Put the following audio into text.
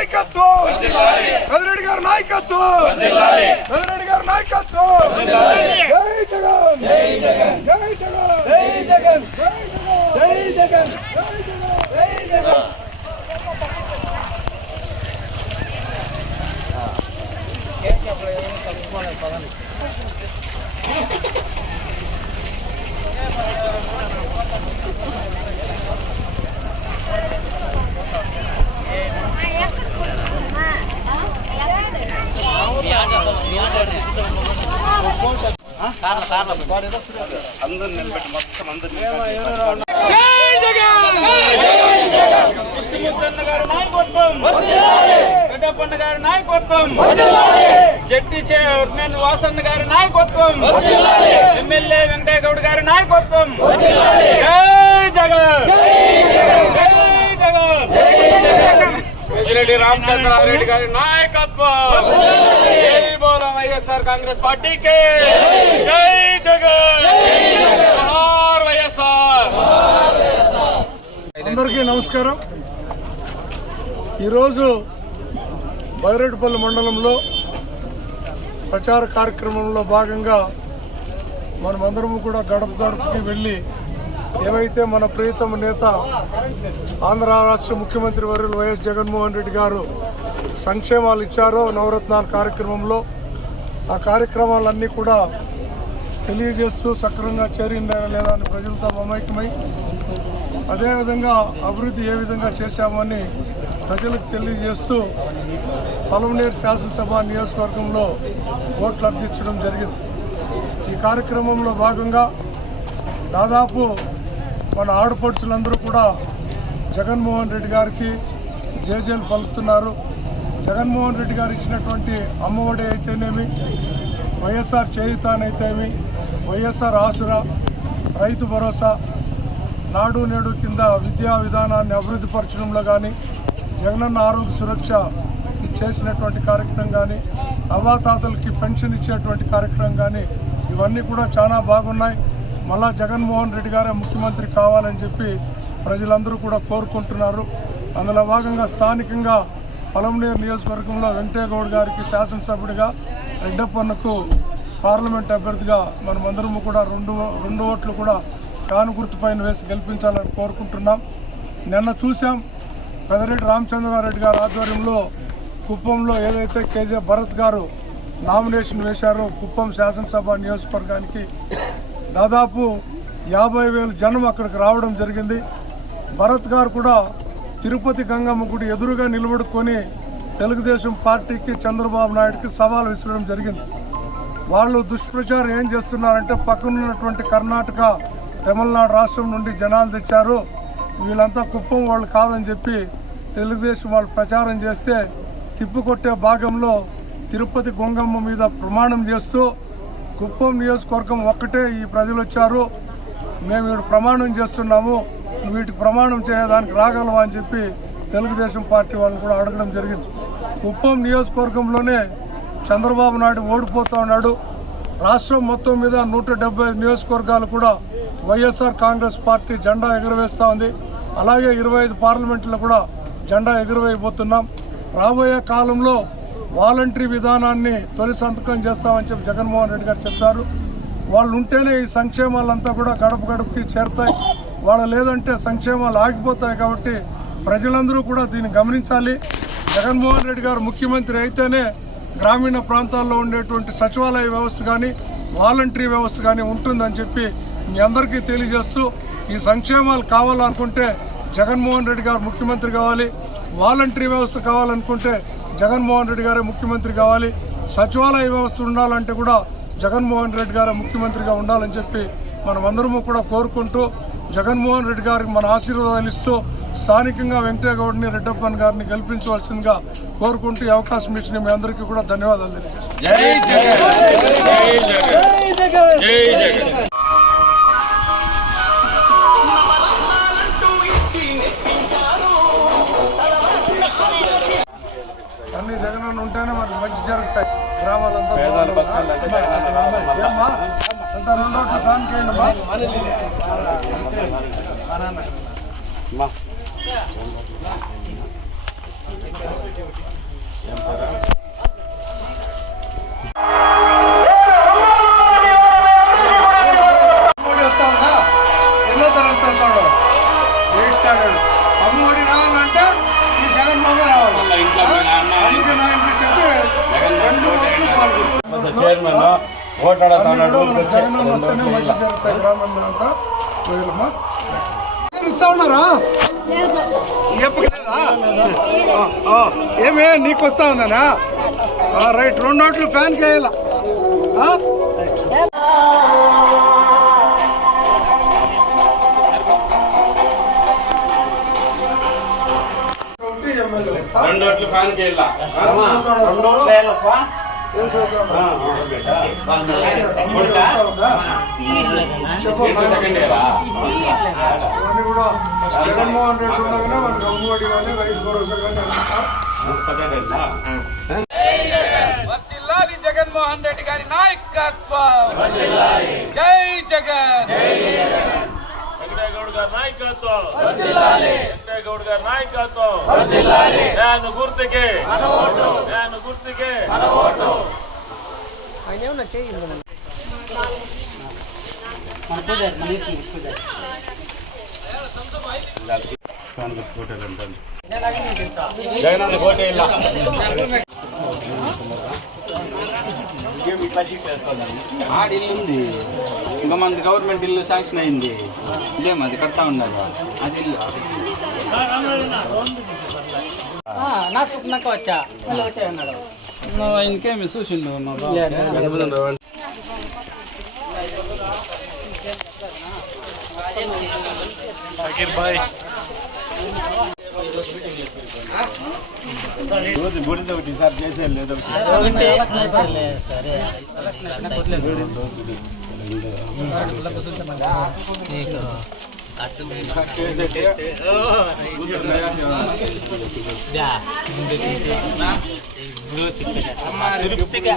నాయకత్వం, పెద్దిరెడ్డి గారి నాయకత్వం, పెద్దిరెడ్డి గారి నాయకత్వం. జై జగన్, జై జగన్, జై జగన్, జై జగన్, జై జగన్, జై జగన్. అందరు నిలబెట్టి మొత్తం అందరు కృష్ణమూర్తి గారి నాయకత్వం, రెడ్డప్పన్న గారి నాయకత్వం, జడ్పీ చైర్మన్ వాసన్న గారి నాయకత్వం, ఎమ్మెల్యే వెంకయ్య గౌడ్ గారి నాయకత్వం. జై జగన్, జై జగన్. పెద్దిరెడ్డి రామచంద్రారెడ్డి గారి నాయకత్వం. జై బోలో వైఎస్ఆర్ కాంగ్రెస్ పార్టీకి. జై జగన్, జోహార్ వైఎస్ఆర్. అందరికీ నమస్కారం. ఈరోజు బైరెడ్డిపల్లి మండలంలో ప్రచార కార్యక్రమంలో భాగంగా మనమందరము కూడా గడప గడపకి వెళ్ళి ఏవైతే మన ప్రియతమ నేత ఆంధ్ర రాష్ట్ర ముఖ్యమంత్రి వర్యులు వైఎస్ జగన్మోహన్ రెడ్డి గారు సంక్షేమాలు ఇచ్చారో నవరత్నాల కార్యక్రమంలో, ఆ కార్యక్రమాలన్నీ కూడా తెలియజేస్తూ సక్రమంగా చేరిందా లేదా అని ప్రజలతో మమైకమై అదేవిధంగా అభివృద్ధి ఏ విధంగా చేశామని ప్రజలకు తెలియజేస్తూ పలమనేరు శాసనసభ నియోజకవర్గంలో ఓట్లు అర్థించడం జరిగింది. ఈ కార్యక్రమంలో భాగంగా దాదాపు మన ఆడపడుచులందరూ కూడా జగన్మోహన్ రెడ్డి గారికి జేజేలు పలుకుతున్నారు. జగన్మోహన్ రెడ్డి గారు ఇచ్చినటువంటి అమ్మఒడి అయితేనేమి, వైఎస్ఆర్ చేయుతానైతేమి, వైఎస్ఆర్ ఆసరా, రైతు భరోసా, నాడు నేడు కింద విద్యా విధానాన్ని అభివృద్ధి పరచడంలో కానీ, జగనన్న ఆరోగ్య సురక్ష చేసినటువంటి కార్యక్రమం కానీ, అవ్వాతాతలకి పెన్షన్ ఇచ్చేటువంటి కార్యక్రమం కానీ ఇవన్నీ కూడా చాలా బాగున్నాయి. మళ్ళా జగన్మోహన్ రెడ్డి గారే ముఖ్యమంత్రి కావాలని చెప్పి ప్రజలందరూ కూడా కోరుకుంటున్నారు. అందులో భాగంగా స్థానికంగా పలమనేరు నియోజకవర్గంలో వెంకయ్య గౌడ్ గారికి శాసనసభ్యుడిగా, రెడ్డప్పన్నకు పార్లమెంట్ అభ్యర్థిగా మనమందరము కూడా రెండు ఓట్లు కూడా కాను గుర్తుపైన వేసి గెలిపించాలని కోరుకుంటున్నాం. నిన్న చూసాం పెద్దిరెడ్డి రామచంద్రారెడ్డి గారి ఆధ్వర్యంలో కుప్పంలో ఏదైతే కేజే భరత్ గారు నామినేషన్ వేశారో కుప్పం శాసనసభ నియోజకవర్గానికి దాదాపు 50,000 జనం అక్కడికి రావడం జరిగింది. భరత్ గారు కూడా తిరుపతి గంగమ్మ గుడి ఎదురుగా నిలబడుకొని తెలుగుదేశం పార్టీకి, చంద్రబాబు నాయుడుకి సవాల్ విసరడం జరిగింది. వాళ్ళు దుష్ప్రచారం ఏం చేస్తున్నారంటే పక్కనున్నటువంటి కర్ణాటక, తమిళనాడు రాష్ట్రం నుండి జనాలు తెచ్చారు, వీళ్ళంతా కుప్పం వాళ్ళు కాదని చెప్పి తెలుగుదేశం వాళ్ళు ప్రచారం చేస్తే తిప్పికొట్టే భాగంలో తిరుపతి గంగమ్మ మీద ప్రమాణం చేస్తూ కుప్పం నియోజకవర్గం ఒక్కటే ఈ ప్రజలు వచ్చారు, మేము వీడు ప్రమాణం చేస్తున్నాము, వీటికి ప్రమాణం చేయడానికి రాగలవా అని చెప్పి తెలుగుదేశం పార్టీ వాళ్ళని కూడా అడగడం జరిగింది. కుప్పం నియోజకవర్గంలోనే చంద్రబాబు నాయుడు ఓడిపోతూ ఉన్నాడు. రాష్ట్రం మొత్తం మీద 175 నియోజకవర్గాలు కూడా వైఎస్ఆర్ కాంగ్రెస్ పార్టీ జెండా ఎగురవేస్తూ ఉంది. అలాగే 25 పార్లమెంట్లో కూడా జెండా ఎగురవేయబోతున్నాం. రాబోయే కాలంలో వాలంటరీ విధానాన్ని తొలి సంతకం చేస్తామని చెప్పి జగన్మోహన్ రెడ్డి గారు చెప్పారు. వాళ్ళు ఉంటేనే ఈ సంక్షేమాలంతా కూడా గడప గడపకి చేరుతాయి, వాళ్ళు లేదంటే సంక్షేమాలు ఆగిపోతాయి. కాబట్టి ప్రజలందరూ కూడా దీన్ని గమనించాలి. జగన్మోహన్ రెడ్డి గారు ముఖ్యమంత్రి అయితేనే గ్రామీణ ప్రాంతాల్లో ఉండేటువంటి సచివాలయ వ్యవస్థ కానీ, వాలంటరీ వ్యవస్థ కానీ ఉంటుందని చెప్పి మీ అందరికీ తెలియజేస్తూ, ఈ సంక్షేమాలు కావాలనుకుంటే జగన్మోహన్ రెడ్డి గారు ముఖ్యమంత్రి కావాలి, వాలంటరీ వ్యవస్థ కావాలనుకుంటే జగన్మోహన్ రెడ్డి గారే ముఖ్యమంత్రి కావాలి, సచివాలయ వ్యవస్థ ఉండాలంటే కూడా జగన్మోహన్ రెడ్డి గారే ముఖ్యమంత్రిగా ఉండాలని చెప్పి మనమందరము కూడా కోరుకుంటూ, జగన్మోహన్ రెడ్డి గారికి మన ఆశీర్వాదాలు ఇస్తూ స్థానికంగా వెంకయ్య గౌడ్ని, రెడ్డప్పన్ గారిని గెలిపించవలసిందిగా కోరుకుంటూ ఈ అవకాశం ఇచ్చిన మీ అందరికీ కూడా ధన్యవాదాలు తెలియజేస్తాను. అన్ని జగన్ ఉంటేనే మనకు మంచి జరుగుతాయి. గ్రామాలంతా అంతా 2 ఓట్లు ప్లాన్ చేయండి. వస్తా ఉందా? ఎన్నో తరగతి వస్తాడు, 8th స్టాండర్డ్. అమ్మఒడి రావాలంటే ఈ జగన్మోహన్ రావాలి. ఇంట్లో మీ నాన్న అందుకే నా ఇంట్లో చెప్పి 2 ఓట్లు పాల్గొంటారు. చైర్మన్ ఓటాడుతున్నాడు. జగన్ వస్తేనే మంచి జరుగుతాయి గ్రామంలో అంతా. పోయిరమ్మా. ఇస్తా ఉన్నారా? చెప్పలేదా? ఏమే నీకు వస్తా ఉన్నానా? రైట్, 2 ఓట్లు ఫ్యాన్కి వేయాల. రెండు ఓట్లు ఫ్యాన్కి వెళ్ళా. జగన్మోహన్ రెడ్డి ఉండగానే మనకు అమ్మఒడి కానీ రైతు భరోసా కానీ వర్ధిల్లాలి జగన్మోహన్ రెడ్డి గారి నాయకత్వం. జై జగన్. వెంకటేగౌడ్ గారి నాయకత్వం. వెంకటేగౌడ్ గారి నాయకత్వం. నేను గుర్తుకే నేను గుర్తుకే జగన్ కోట వెళ్ళా. ఇల్లు ఉంది, ఇంకా మంది గవర్నమెంట్ ఇల్లు శాంక్షన్ అయింది. ఇదే మాది కడతా ఉన్నారు. అది ఇల్లు నాకున్నాక వచ్చా అన్నాడు. ఇంకేమి చూసిండు మా గుడితో ఒకటి సార్ చేసేది లేదు. తిరుపతిగా